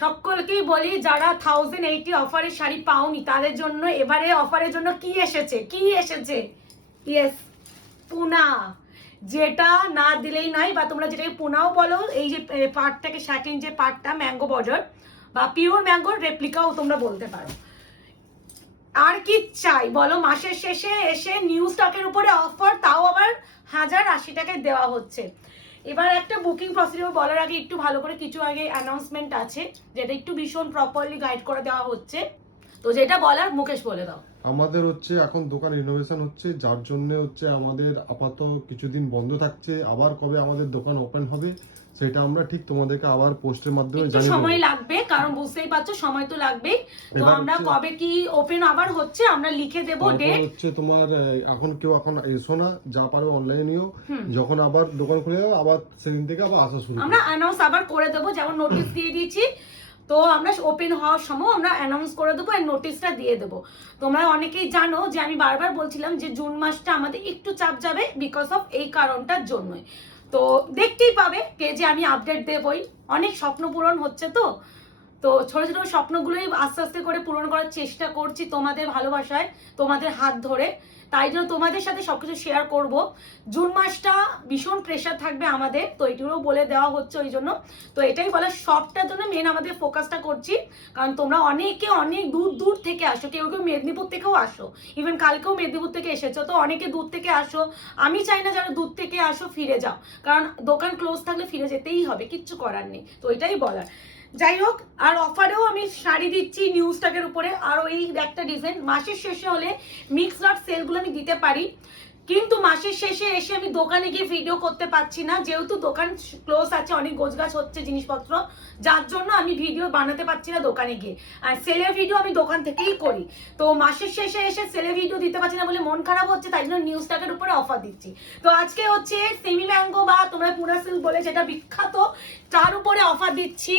সকলকেই বলি যারা 1080 অফারের শাড়ি পাওনি তাদের জন্য এবারে অফারের জন্য কি এসেছে ইয়েস পুনা, যেটা না দিলেই নয়, বা তোমরা যেটাকে পুনাও বলো, এই যে পার্টটাকে স্যাটিন যে পার্টটা ম্যাঙ্গো বর্ডার বা পিওর ম্যাঙ্গোর রেপ্লিকাও তোমরা বলতে পারো। আর কি চাই বলো, মাসের শেষে এসে নিউ স্টকের উপরে অফার, তাও আবার 1080 টাকায় দেওয়া হচ্ছে। এবার একটা বুকিং প্রসিডিউর বলার আগে একটু ভালো করে কিছু আগে অ্যানাউন্সমেন্ট আছে, যেটা একটু ভীষণ প্রপারলি গাইড করে দেওয়া হচ্ছে। তো যেটা বলার মুকেশ বলে দাও। আমাদের হচ্ছে এখন দোকান রিনোভেশন হচ্ছে, যার জন্য হচ্ছে আমাদের আপাতত কিছুদিন বন্ধ থাকছে। আবার কবে আমাদের দোকান ওপেন হবে সেটা আমরা ঠিক তোমাদেরকে আবার পোস্টের মাধ্যমে জানিয়ে দেব। সময় লাগবে, কারণ বুঝতেই পারছো সময় তো লাগবে। তো আমরা কবে কি ওপেন আবার হচ্ছে আমরা লিখে দেব ডেট। হচ্ছে তোমার এখন কেউ এখন এসো না, যা পারো অনলাইনে নিও, যখন আবার দোকান খুলে যাবে আবার সেদিন থেকে আবার আসা শুরু আমরা অ্যানাউন্স আবার করে দেবো, যেমন নোটিশ দিয়ে দিয়েছি। তো আমরা ওপেন হওয়ার সময় আমরা অ্যানাউন্স করে দেবো, আর নোটিশটা দিয়ে দেবো। তোমরা অনেকেই জানো যে আমি বারবার বলছিলাম যে জুন মাসটা আমাদের একটু চাপ যাবে বিকজ অফ এই কারণটার জন্যই। তো দেখতেই পাবে কে যে আমি আপডেট দেবই, অনেক স্বপ্ন পূরণ হচ্ছে। তো তো ছোট ছোট স্বপ্নগুলোই আস্তে আস্তে করে পূরণ করার চেষ্টা করছি তোমাদের ভালোবাসায়, তোমাদের হাত ধরে। তাই জন্য তোমাদের সাথে সবকিছু শেয়ার করব। জুন মাসটা ভীষণ প্রেশার থাকবে আমাদের, তো এগুলো বলে দেওয়া হচ্ছে ওই জন্য। তো এটাই বলা, সবটার জন্য মেন আমাদের ফোকাসটা করছি, কারণ তোমরা অনেকে অনেক দূর দূর থেকে আসো, কেউ কেউ মেদিনীপুর থেকেও আসো, ইভেন কালকেও মেদিনীপুর থেকে এসেছো। তো অনেকে দূর থেকে আসো, আমি চাই না যারা দূর থেকে আসো ফিরে যাও, কারণ দোকান ক্লোজ থাকলে ফিরে যেতেই হবে, কিচ্ছু করার নেই। তো এটাই বলার। যাই হোক, আর অফারেও আমি শাড়ি দিচ্ছি নিউ স্টকের উপরে। আর এই একটা ডিজাইন মাসের শেষে হলে মিক্স লট সেলগুলো আমি দিতে পারি, কিন্তু মাসের শেষে এসে আমি দোকানে গিয়ে ভিডিও করতে পারছি না, যেহেতু দোকান ক্লোজ আছে, অনেক গোছগাছ হচ্ছে জিনিসপত্র, যার জন্য আমি ভিডিও বানাতে পারছি না দোকানে গিয়ে। আর সেলের ভিডিও আমি দোকান থেকেই করি। তো মাসের শেষে এসে সেলের ভিডিও দিতে পারছি না বলে মন খারাপ হচ্ছে, তাই জন্য নিউ স্টকের উপরে অফার দিচ্ছি। তো আজকে হচ্ছে সেমি ম্যাঙ্গো বা তোমরা পুরা সিল্ক বলে যেটা বিখ্যাত, তার উপরে অফার দিচ্ছি।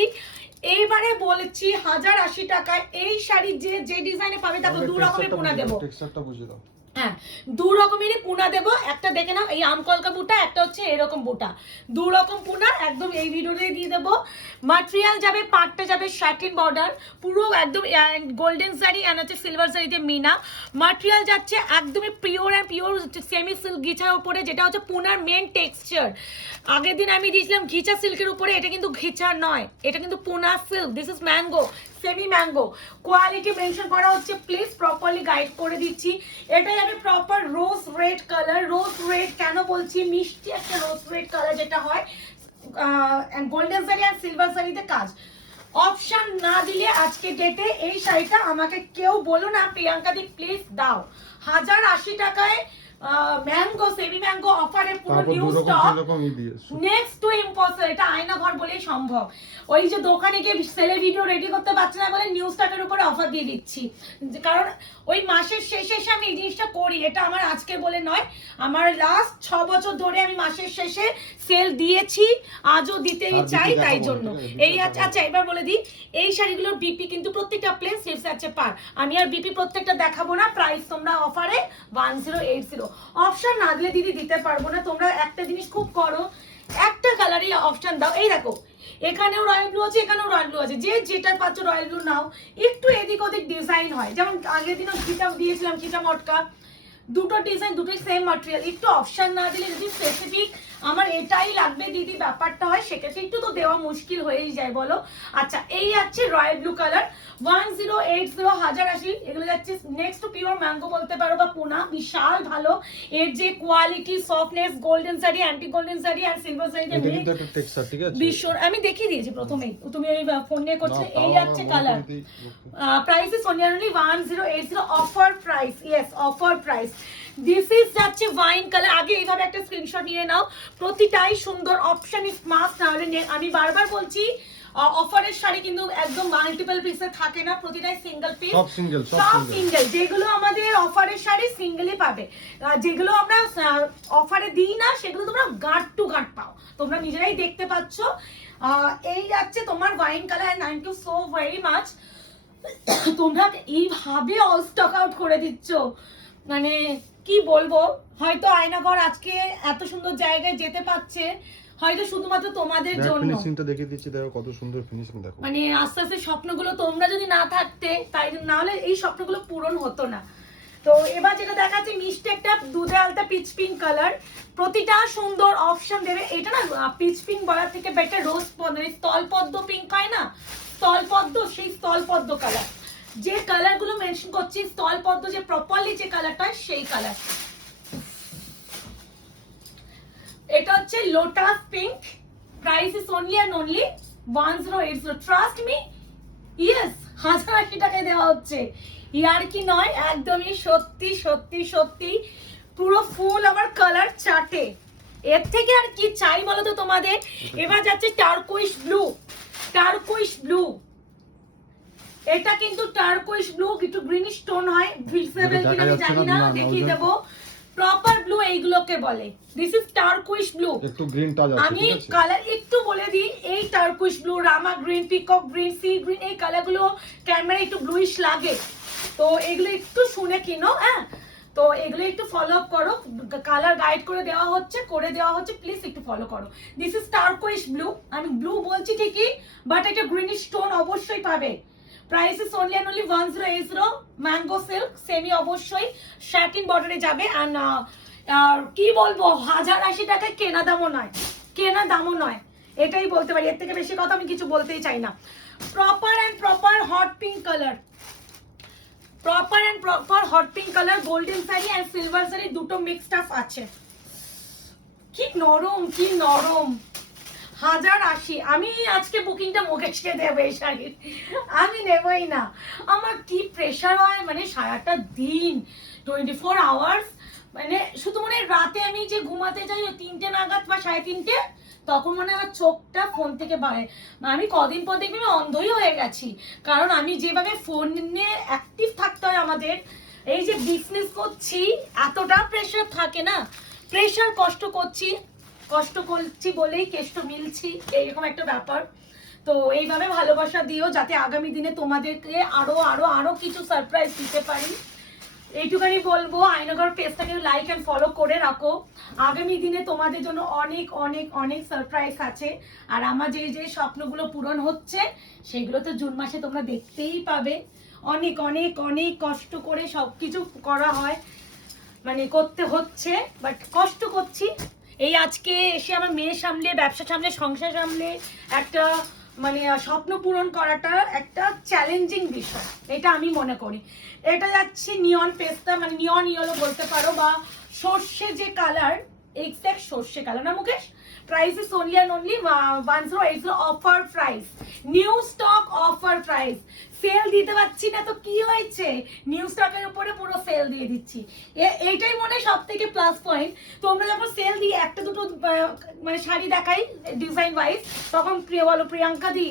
এইবারে বলেছি 1080 টাকায় এই শাড়ি যে যে ডিজাইনে পাবে তাকে 2 রকমের পোনা দেবো। টেক্সচারটা বুঝিয়ে দাও। হ্যাঁ, 2 রকমেরই পুনা দেবো। একটা দেখে নাও, এই আমকলকা বুটা, একটা হচ্ছে এরকম বুটা, 2 রকম পুনা একদম এই ভিডিওতে দিয়ে দেবো। ম্যাটেরিয়াল যাবে, পাটটা যাবে স্যাটিন বর্ডার, পুরো একদম গোল্ডেন শাড়ি এন্ড হচ্ছে সিলভার শাড়িতে মিনা। ম্যাটেরিয়াল যাচ্ছে একদমই pure and pure semi silk ঘিচার উপরে, যেটা হচ্ছে পুনার মেন টেক্সচার। আগের দিন আমি দিয়েছিলাম ঘিচা সিল্কের উপরে, এটা কিন্তু ঘিচা নয়, এটা কিন্তু Poona silk. This is mango, semi mango. Quality mention করা হচ্ছে, প্লিজ প্রপারলি গাইড করে দিচ্ছি। এটাই আমি proper rose red colour. Rose red কেন বলছি, মিষ্টি একটা রোজ রেড কালার যেটা হয় গোল্ডেন শাড়ি আর সিলভার শাড়িতে কাজ। অপশন না দিলে আজকে ডেটে এই শাড়িটা আমাকে কেউ বলো না প্রিয়াঙ্কা দি প্লিজ দাও। 1080 টাকায় ম্যাঙ্গো সেমি ম্যাঙ্গো অফারে পুরো new stock, next to impossible. এটা আয়না ঘর বলেই সম্ভব। ওই যে দোকানে গিয়ে সেলে ভিডিও রেডি করতে পারছি না বলে নিউ স্টকের উপরে অফার দিয়ে দিচ্ছি, কারণ ওই মাসের শেষে এসে আমি এই জিনিসটা করি। এটা আমার আজকে বলে নয়, আমার লাস্ট 6 বছর ধরে আমি মাসের শেষে সেল দিয়েছি, আজও দিতেই চাই, তাই জন্য এই আছে। আচ্ছা এবার বলে দিই, এই শাড়িগুলোর বিপি কিন্তু প্রত্যেকটা প্লেন সিলস আছে পার। আমি আর বিপি প্রত্যেকটা দেখাবো না, প্রাইস তোমরা অফারে 1080। অপশন না দিলে দিদি দিতে পারবো না। তোমরা একটা জিনিস খুব করো, একটা কালারই অপশন দাও। এই দেখো, এখানেও রয়্যাল ব্লু আছে, এখানেও রয়্যাল ব্লু আছে, যে যেটা পাচ্ছ রয়্যাল ব্লু নাও। একটু এদিক ওদিক ডিজাইন হয়, যেমন আগের দিনও ঘিটা দিয়েছিলাম, ঘিটা মটকা, দুটো ডিজাইন, দুটোই সেম ম্যাটেরিয়াল। একটু অপশন না দিলে যদি স্পেসিফিক আমার এটাই লাগবে দিদি ব্যাপারটা হয়, সেক্ষেত্রে একটু তো দেওয়া মুশকিল হয়েই যায় বলো। আচ্ছা এই যাচ্ছে রয়্যাল ব্লু কালার 1080 1080, এগুলো যাচ্ছে নেক্সট টু পিওর ম্যাঙ্গো বলতে পারো বা পুনা, বিশাল ভালো। এর যে quality, softness, golden sari, anti golden sari আর সিলভার শাড়িতে ভীষণ। আমি দেখিয়ে দিয়েছি প্রথমেই, তুমি ওই ফোন নিয়ে করছো। এই যাচ্ছে colour, price is only 1080 offer price. Yes offer price. This is যাচ্ছে ওয়াইন কালার। আগে এইভাবে একটা স্ক্রিনশট নিয়ে নাও, প্রতিটাই সুন্দর। অপশন ইজ মাস্ট, নাহলে আমি বারবার বলছি অফারের শাড়ি কিন্তু একদম মাল্টিপল পিসে থাকে না, প্রতিটাই সিঙ্গেল পিস, সব সিঙ্গেল। যেগুলো আমাদের অফারের শাড়ি সিঙ্গেলই পাবে, যেগুলো আমরা অফারে দিই না সেগুলো তোমরা গাঁট টু গাঁট পাও, তোমরা নিজেরাই দেখতে পাচ্ছ। এই যাচ্ছে তোমার wine colour. Thank you so very much. তোমরা এইভাবে অল স্টক আউট করে দিচ্ছ, মানে কি বলবো। হয়তো আয়নাঘর আজকে এত সুন্দর জায়গায় যেতে পারছে, হয়তো শুধুমাত্র তোমাদের জন্য। ফিনিশিংটা দেখে দিচ্ছি, দেখো কত সুন্দর ফিনিশিং দেখো। মানে আস্তে আস্তে স্বপ্নগুলো তোমরা যদি না থাকতে, তাই না হলে এই স্বপ্নগুলো পূরণ হতো না। তো এবার যেটা দেখাচ্ছে মিষ্টি একটা দুধে আলতা পিচ পিঙ্ক কালার, প্রতিটা সুন্দর অপশন দেবে। এটা না পিচ পিঙ্ক বলার থেকে বেটার রোজ মানে স্থলপদ্ম পিঙ্ক হয় না, স্থলপদ্ম, সেই স্থলপদ্ম কালার। যে কালার গুলো মেনশন করছি স্থলপদ্ম যে প্রপারলি যে কালারটা সেই কালার। এটা হচ্ছে lotus pink, price is only and only 1080। Trust me, yes 1080 টাকায় দেওয়া হচ্ছে, ইয়ার কি নয়, একদমই সত্যি সত্যি সত্যি। পুরো ফুল আমার কালার চার্টে, এর থেকে আর কি চাই বলো তো তোমাদের। এবার যাচ্ছে টার্কোইশ ব্লু, টার্কোইশ ব্লু। এটা কিন্তু টার্কোইশ ব্লু, একটু গ্রিনিশ টোন হয়, ভিজিবল কিনা আমি জানি না, দেখিয়ে দেবো। প্রপার ব্লু এইগুলোকে বলে, দিস ইজ টার্কোইশ ব্লু। একটু গ্রিন টাচ আছে, আমি ঠিক আছে? কালার একটু বলে দিই, এই turquoise blue, Rama green, peacock green, sea green, এই কালারগুলো ক্যামেরা একটু ব্লুইশ লাগে, তো এগুলো একটু শুনে কিনো। হ্যাঁ, তো এগুলো একটু ফলো আপ করো, কালার গাইড করে দেওয়া হচ্ছে, প্লিজ একটু ফলো করো। দিস ইজ টার্কোইশ ব্লু, আমি ব্লু বলছি ঠিকই, বাট এটা গ্রিনিশ টোন অবশ্যই পাবে। Price is only and only 1080। Mango silk, semi অবশ্যই শার্টিন বর্ডারে যাবে। আর কি বলবো, 1080 টাকায় কেনা দামও নয়, এটাই বলতে পারি, এর থেকে বেশি কথা আমি কিছু বলতেই চাই না। Proper hot pink colour, golden sari আর সিলভার শাড়ি দুটো মিক্সড আপ আছে। কি নরম, কি নরম, 1080। আমি আজকে বুকিংটা মুকেশকে দেবে এই শাড়ির, আমি নেবই না। আমার কি প্রেশার হয়, মানে সারাটা দিন 24 আওয়ার্স, মানে শুধু মনে হয় রাতে আমি যে ঘুমাতে যাই ওই 3টে নাগাদ বা 3:30, তখন মানে আমার চোখটা ফোন থেকে বাড়ে। আমি কদিন পর দেখবি আমি অন্ধই হয়ে গেছি, কারণ আমি যেভাবে ফোনে অ্যাক্টিভ থাকতে হয় আমাদের, এই যে বিজনেস করছি এতটা প্রেশার থাকে না, প্রেশার কষ্ট করছি বলেই কেষ্ট মিলছি, এইরকম একটা ব্যাপার। তো এইভাবে ভালোবাসা দিও, যাতে আগামী দিনে তোমাদেরকে আরো আরো আরো কিছু সারপ্রাইজ দিতে পারি। এইটুখানি বলবো, আয়নাঘর পেজটাকে লাইক এন্ড ফলো করে রাখো, আগামী দিনে তোমাদের জন্য অনেক অনেক অনেক সারপ্রাইজ আছে। আর আমার যে স্বপ্নগুলো পূরণ হচ্ছে সেগুলো তো জুন মাসে তোমরা দেখতেই পাবে। অনেক অনেক অনেক কষ্ট করে সবকিছু করা হয়, মানে করতে হচ্ছে, বাট কষ্ট করছি। এই আজকে এসে আমার মেয়ে সামলে, ব্যবসা সামলে, সংসার সামলে একটা মানে স্বপ্ন পূরণ করাটা একটা চ্যালেঞ্জিং বিষয়, এটা আমি মনে করি। এটা যাচ্ছে নিয়ন পেস্তা, মানে নিয়ন ইয়েলো বলতে পারো, বা সর্ষে যে কালার, এক্সাক্ট সর্ষে কালার না Mukesh. Price is only and only 1080, offer price, new stock offer price. Sale দিতে পারছি না তো কি হয়েছে, নিউ স্টকের উপরে পুরো সেল দিয়ে দিচ্ছি, এইটাই মনে সব থেকে প্লাস পয়েন্ট। তোমরা যখন সেল দিয়ে একটা দুটো মানে শাড়ি দেখাই ডিজাইন ওয়াইজ, তখন বলো প্রিয়াঙ্কা দি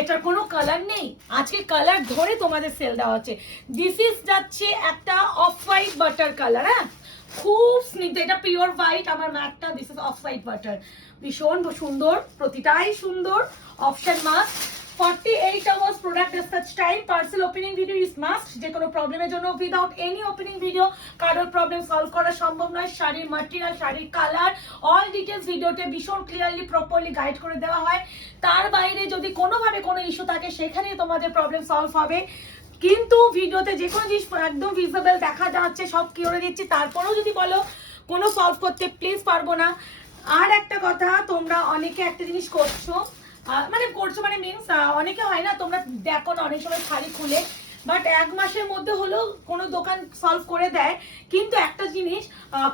এটার কোনো কালার নেই, আজকে কালার ধরে তোমাদের সেল দেওয়া হচ্ছে। দিস ইজ যাচ্ছে একটা অফ হোয়াইট বাটার কালার, হ্যাঁ খুব স্নিগ্ধ, এটা পিওর হোয়াইট, আমার ম্যাটটা, this is off white butter, ভীষণ সুন্দর, প্রতিটাই সুন্দর, option must. 48 hours product as such time, parcel opening video is must। যে কোনো প্রবলেমের জন্য উইদাউট এনি ওপেনিং ভিডিও কারোর প্রবলেম সলভ করা সম্ভব নয়। শাড়ির ম্যাটেরিয়াল, শাড়ির কালার, অল ডিটেলস ভিডিওতে ভীষণ ক্লিয়ারলি প্রপারলি গাইড করে দেওয়া হয়। তার বাইরে যদি কোনোভাবে কোনো ইস্যু থাকে সেখানে তোমাদের প্রবলেম সলভ হবে, কিন্তু ভিডিওতে যে কোনো জিনিস একদম ভিজিবল দেখা যাচ্ছে, সব করে দিচ্ছি, তারপরেও যদি বলো কোনো সলভ করতে প্লিজ পারবো না। আর একটা কথা, তোমরা অনেকে একটা জিনিস করছো, মানে মিনস অনেকে হয় না, তোমরা দেখো না অনেক সময় শাড়ি খুলে, বাট 1 মাসের মধ্যে হলেও কোনো দোকান সলভ করে দেয়, কিন্তু একটা জিনিস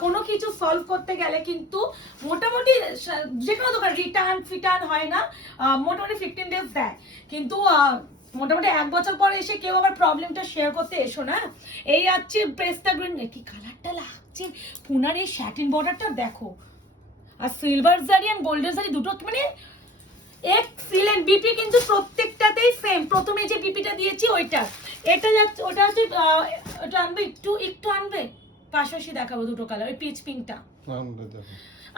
কোনো কিছু সলভ করতে গেলে কিন্তু মোটামুটি যে কোনো দোকান রিটার্ন হয় না, মোটামুটি 15 days দেয়, কিন্তু মোটামুটি 1 বছর পরে এসে কেউ আবার প্রবলেমটা শেয়ার করতে এসো না। এই আছে পেস্তা গ্রিন, কি কালারটা লাগছে, পুনার এই স্যাটিন বর্ডারটা দেখো, আর সিলভার জারি আর গোল্ডেন জারি দুটো মানে এক্সিলেন্ট। বিপি কিন্তু প্রত্যেকটাতেই সেম, প্রথমে যে বিপিটা দিয়েছি ওইটা, এটা যাচ্ছে, ওটা হচ্ছে ওটা আনবে, একটু আনবে, পাশাপাশি দেখাবো দুটো কালার, ওই পিচ পিঙ্কটা।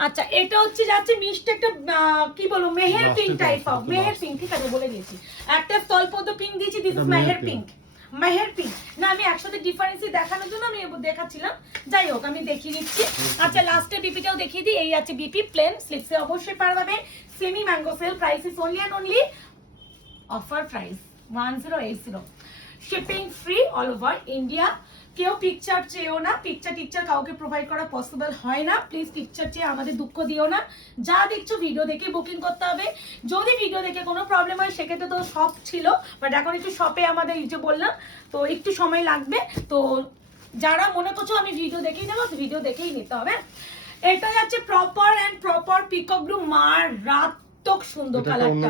আচ্ছা, এটা হচ্ছে যাচ্ছে মিষ্টি একটা কি বলবো, Meher pink type of, Meher pink, ঠিক আছে বলে দিয়েছি, একটা স্থলপদ্ম পিঙ্ক দিয়েছি, this is Meher pink, Meher pink না, আমি একসাথে ডিফারেন্সই দেখানোর জন্য আমি দেখাচ্ছিলাম, যাই হোক আমি দেখিয়ে দিচ্ছি। আচ্ছা লাস্টে বিপিটাও দেখিয়ে দিই। এই আছে বিপি প্লেন স্লিপসে অবশ্যই পারবে, semi mango sale, price is only and only offer price 1080, shipping free all over India. কেউ পিকচার চেয়েও না, পিকচার কাউকে প্রোভাইড করা পসিবল হয় না, প্লিজ পিকচার চেয়ে আমাদের দুঃখ দিও না। যা দেখছো ভিডিও দেখে বুকিং করতে হবে। যদি ভিডিও দেখে কোনো প্রবলেম হয় সেক্ষেত্রে তো শপ ছিল, বাট এখন একটু শপে আমাদের এই যে বললাম তো একটু সময় লাগবে, তো যারা মনে করছো আমি ভিডিও দেখেই নেবো, ভিডিও দেখেই নিতে হবে। এটা যাচ্ছে প্রপার পিকক ব্লু, মারাত্মক সুন্দর কালারটা।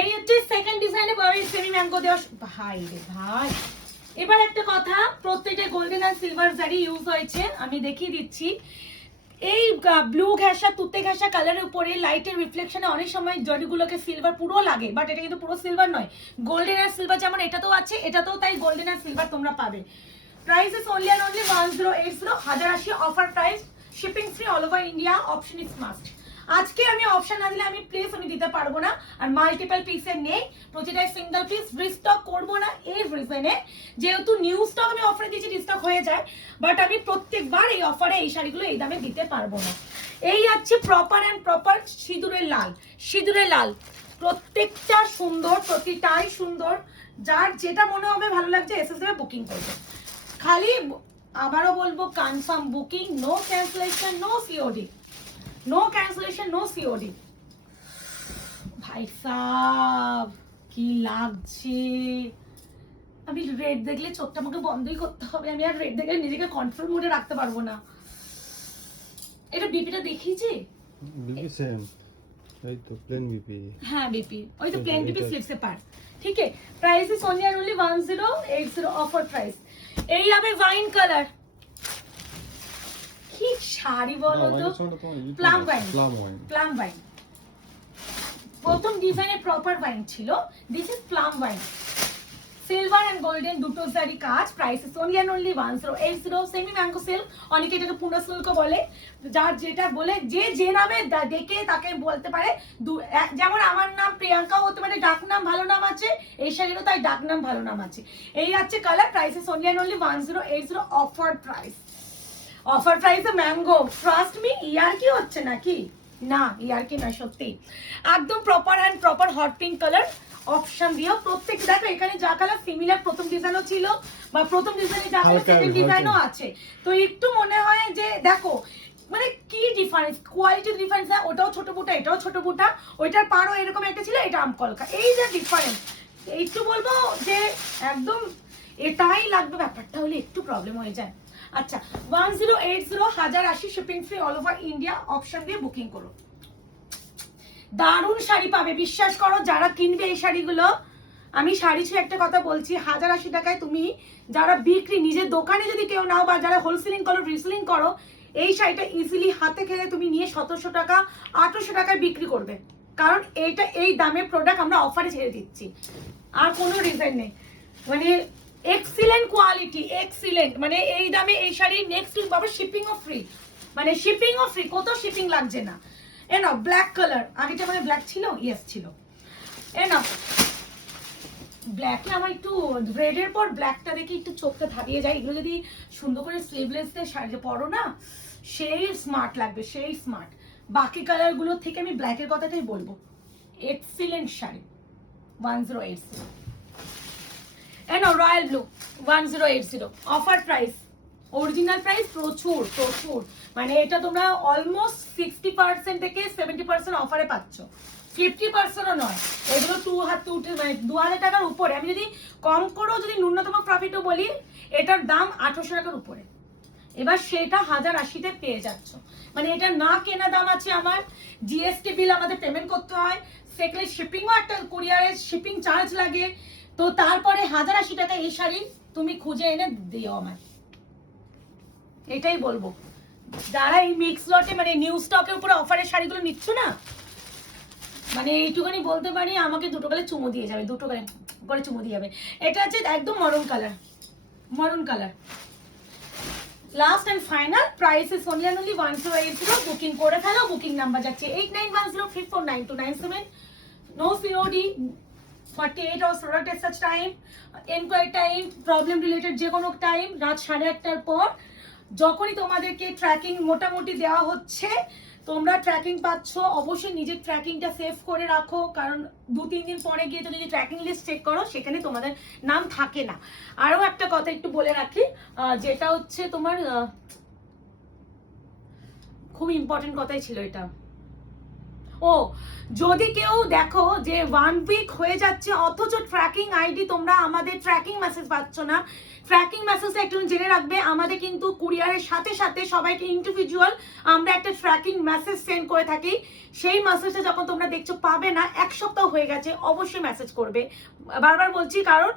এই হচ্ছে সেকেন্ড ডিজাইনে সেমি ম্যাঙ্গো দেওয়া। ভাই রে ভাই, এবার একটা কথা, প্রত্যেকটা গোল্ডেন আর সিলভার জারি ইউজ হয়েছে, আমি দেখিয়ে দিচ্ছি। এই ব্লু ঘেঁষা তুতে ঘেঁষা কালারের উপরে লাইটের রিফ্লেকশনে অনেক সময় জরিগুলোকে সিলভার পুরো লাগে, বাট এটা কিন্তু পুরো সিলভার নয়, গোল্ডেন আর সিলভার যেমন এটাতেও আছে, এটাতেও তাই গোল্ডেন আর সিলভার তোমরা পাবে। Price is only and only 1080, 1080 offer price, shipping free all over India, option is must. আজকে আমি অপশন না দিলে আমি প্লেস আমি দিতে পারবো না, আর মাল্টিপল পিসের নেই, প্রতিটাই সিঙ্গেল পিস, রিস্টক করবো না এই রিজনে, যেহেতু নিউ স্টক আমি অফারে দিয়েছি রিস্টক হয়ে যায়, বাট আমি প্রত্যেকবার এই অফারে এই শাড়িগুলো এই দামে দিতে পারবো না। এই আছে প্রপার সিঁদুরে লাল, প্রত্যেকটা সুন্দর, প্রতিটাই সুন্দর, যার যেটা মনে হবে ভালো লাগছে এসএসএ বুকিং করবে। খালি আবারও বলবো, confirm booking, no cancellation, no COD, no cancellation, no COD. ভাই সাব কি লাগছে, আমি রেড দেখলে চোখটা আমাকে বন্ধই করতে হবে, আমি আর রেড দেখলে নিজেকে কন্ট্রোল মোডে রাখতে পারবো না। এটা বিপিটা দেখিয়েছি, বিপি সেম, এই তো প্লেন বিপি, হ্যাঁ বিপি, ওই তো প্লেন বিপি স্লিপসে পার, ঠিক আছে। Price is only and only 1080 offer price. এই হবে ওয়াইন কালার, কি শাড়ি বলো তো, প্লাম ওয়াইন, প্রথম ডিজাইনে প্রপার ওয়াইন ছিল, this is plum wine, silver and golden দুটো জারি কাজ, price is only and only 1080, semi mango silk, অনেকে এটাকে পুনা সিল্ক বলে, যার যেটা বলে যে নামে ডেকে তাকে বলতে পারে। যেমন আমার নাম প্রিয়াঙ্কাও হতে পারে, ডাক নাম ভালো নাম আছে, এই শাড়িরও তাই ডাক নাম ভালো নাম আছে। এই আছে colour, price is only and only 1080 offer price. Offer প্রাইসে ম্যাঙ্গো, ট্রাস্ট মি, ইয়ার কি হচ্ছে নাকি, না ইয়ার কি না, সত্যি একদম proper hot pink colour option দিও প্রত্যেক। দেখো এখানে যা কালার সিমিলার প্রথম ডিজাইনও ছিল, বা প্রথম ডিজাইনে যা কালার সেকেন্ড ডিজাইনও আছে, তো একটু মনে হয় যে দেখো মানে কি ডিফারেন্স, কোয়ালিটির ডিফারেন্স, ওটাও ছোট বুটা এটাও ছোট বুটা, ওইটার পাড়ও এরকম একটা ছিল, এটা আমকলকা, এই যে ডিফারেন্স, একটু বলবো যে একদম এটাই লাগবে, ব্যাপারটা হলে একটু প্রবলেম হয়ে যায়। আচ্ছা 1080, 1080 shipping free all over India, option দিয়ে বুকিং করো। দারুণ শাড়ি পাবে, বিশ্বাস করো যারা কিনবে এই শাড়িগুলো, আমি শাড়ি ছুঁয়ে একটা কথা বলছি, 1080 টাকায় তুমি যারা বিক্রি নিজের দোকানে যদি কেউ নাও, বা যারা হোলসেলিং করো রিসেলিং করো, এই শাড়িটা ইজিলি হাতে খেলে তুমি নিয়ে 1700 টাকা 1800 টাকায় বিক্রি করবে, কারণ এইটা এই দামে প্রোডাক্ট আমরা অফারে ছেড়ে দিচ্ছি, আর কোনো রিজন নেই, মানে এক্সিলেন্ট কোয়ালিটি, এক্সিলেন্ট, মানে এই দামে এই শাড়ি নেক্সট উইক বাবা শিপিংও ফ্রি, মানে শিপিংও ফ্রি, কোথাও শিপিং লাগছে না। এনো ব্ল্যাক কালার, আগেটা মানে ব্ল্যাক ছিল, ইয়েস ছিল, এনো ব্ল্যাকে আমার একটু রেডের পর ব্ল্যাকটা দেখে একটু চোখটা ধাবিয়ে যায়, এগুলো যদি সুন্দর করে স্লিভলেস দিয়ে শাড়ি পরো না, সেই স্মার্ট লাগবে, সেই স্মার্ট। বাকি কালারগুলোর থেকে আমি ব্ল্যাকের কথাটাই বলবো, এক্সিলেন্ট শাড়ি 1080। এনো royal blue 1080 offer price, original price প্রচুর, মানে এটা তোমরা অলমোস্ট 60% থেকে 70% অফারে পাচ্ছ, 50%ও নয়, এগুলো 2000 টাকার উপরে। আমি যদি কম করেও যদি ন্যূনতম প্রফিটও বলি, এটার দাম 1800 টাকার উপরে, এবার সেটা 1080-তে পেয়ে যাচ্ছ, মানে এটা না কেনা দাম আছে আমার, জিএসটি বিল আমাদের পেমেন্ট করতে হয়, সেখানে শিপিংও একটা কুরিয়ারের শিপিং চার্জ লাগে, তো তারপরে 1080 টাকা এই শাড়ি তুমি খুঁজে এনে দিও আমার, এটাই বলবো। যারা এই মিক্স লটে মানে নিউ স্টকের উপরে অফারের শাড়িগুলো নিচ্ছ না, মানে এইটুখানি বলতে পারি আমাকে দুটো গালে চুমু দিয়ে যাবে, দুটো গালে করে চুমু দিয়ে যাবে। এটা হচ্ছে একদম maroon colour, last and final, price is only and only 1080, booking করে ফেলো, বুকিং নাম্বার যাচ্ছে 8910349297, নো সিওডি, 48 hours product discharge time, enquiry time, problem related যে কোনো টাইম, রাত 8:30টার পর যখনই তোমাদেরকে ট্র্যাকিং মোটামুটি দেওয়া হচ্ছে, তোমরা ট্র্যাকিং পাচ্ছ, অবশ্যই নিজের ট্র্যাকিংটা সেভ করে রাখো, কারণ 2-3 দিন পরে গিয়ে যদি ট্র্যাকিং লিস্ট চেক করো সেখানে তোমাদের নাম থাকে না। আরও একটা কথা একটু বলে রাখি, যেটা হচ্ছে তোমার খুব ইম্পর্টেন্ট কথাই ছিল এটা। ও, যদি কেউ দেখো যে 1 উইক হয়ে যাচ্ছে অথচ ট্র্যাকিং আইডি তোমরা আমাদের ট্র্যাকিং মেসেজ পাচ্ছ না, ট্র্যাকিং মেসেজটা একটু জেনে রাখবে। আমাদের কিন্তু কুরিয়ারের সাথে সাথে সবাইকে ইন্ডিভিজুয়াল আমরা একটা ট্র্যাকিং মেসেজ সেন্ড করে থাকি। সেই মেসেজটা যখন তোমরা দেখছো পাবে না, 1 সপ্তাহ হয়ে গেছে, অবশ্যই মেসেজ করবে। বারবার বলছি, কারণ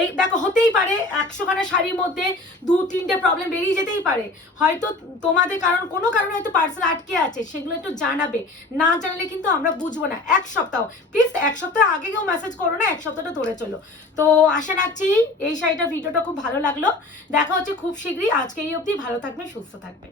এই দেখো হতেই পারে 100খানা শাড়ির মধ্যে 2-3টে প্রবলেম বেরিয়ে যেতেই পারে, হয়তো তোমাদের কারণ কোনো কারণে হয়তো পার্সেল আটকে আছে, সেগুলো একটু জানাবে। না জানালে কিন্তু আমরা বুঝবো না। 1 সপ্তাহ প্লিজ, 1 সপ্তাহ আগে কেউ মেসেজ করো না, 1 সপ্তাহটা ধরে চলো। তো আশা রাখছি এই শাড়িটা ভিডিওটা খুব ভালো লাগলো। দেখা হচ্ছে খুব শীঘ্রই। আজকে এই অবধি, ভালো থাকবে, সুস্থ থাকবে।